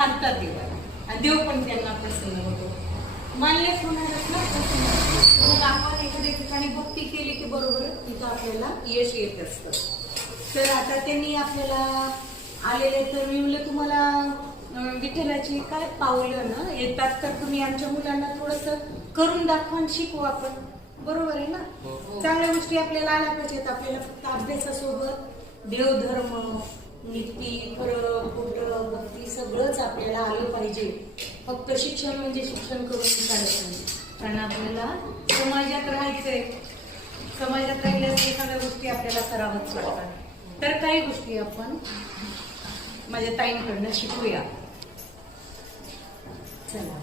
आणतात देवाला आणि देव पण त्यांना प्रसन्न होतो. मानलेच होणारच ना प्रसन्न. मग आपण एखाद्या ठिकाणी भक्ती केली की बरोबर तिथं आपल्याला यश येत असतं. तर आता त्यांनी आपल्याला आलेले तर मी म्हणलं तुम्हाला विठ्ठलाची काय पावलं ना येतात तर तुम्ही आमच्या मुलांना थोडस करून दाखवा आणि शिकवू आपण. बरोबर आहे ना. चांगल्या गोष्टी आपल्याला आल्या पाहिजेत. आपल्याला फक्त अभ्यासासोबत देवधर्म नीती फरक कुठं भक्ती सगळंच आपल्याला आलं पाहिजे. फक्त शिक्षण म्हणजे शिक्षण करून चालत नाही. कारण आपल्याला समाजात राहायचंय. समाजात राहिल्यास एखाद्या गोष्टी आपल्याला करावंच लागतात. तर काही गोष्टी आपण माझ्या ताईंकडनं शिकूया. चला.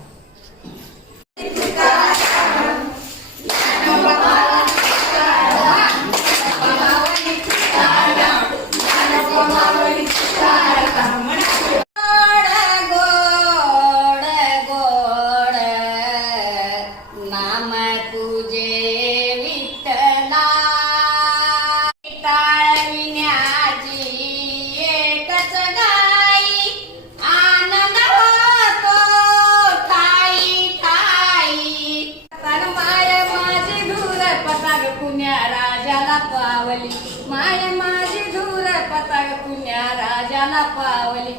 पावली माय माझी धूर पताक पुण्या राजाला पावली.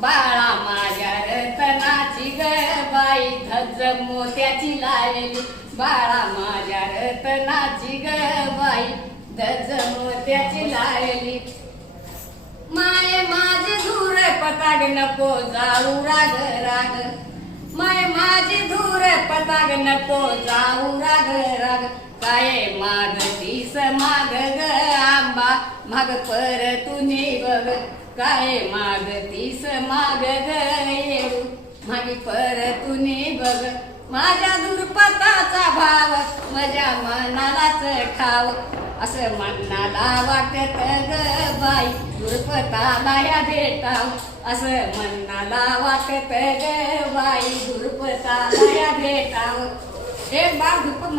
बाळा माझ्या रतनाची ग बाई धज मोत्याची लावली. बाळा माझ्या रतनाची ग बाई धज मोत्याची लावली. माय माझी धूर पताक नको जाऊ राग राग. माय माझी धूर पताक नको जाऊ राग राग. काय मागतीस माग ग आंबा माग परतुनी बघ. काय मागतीस माग ग येऊ मागी परतुनी बघ. माझ्या दुर्पताचा भाव माझ्या मनालाच ठाव. असं मनाला वाटत ग बाई दुर्पताला या भेटाव. असं मनाला वाटत ग बाई दुर्पताला या भेटाव. एक बार दुर्पत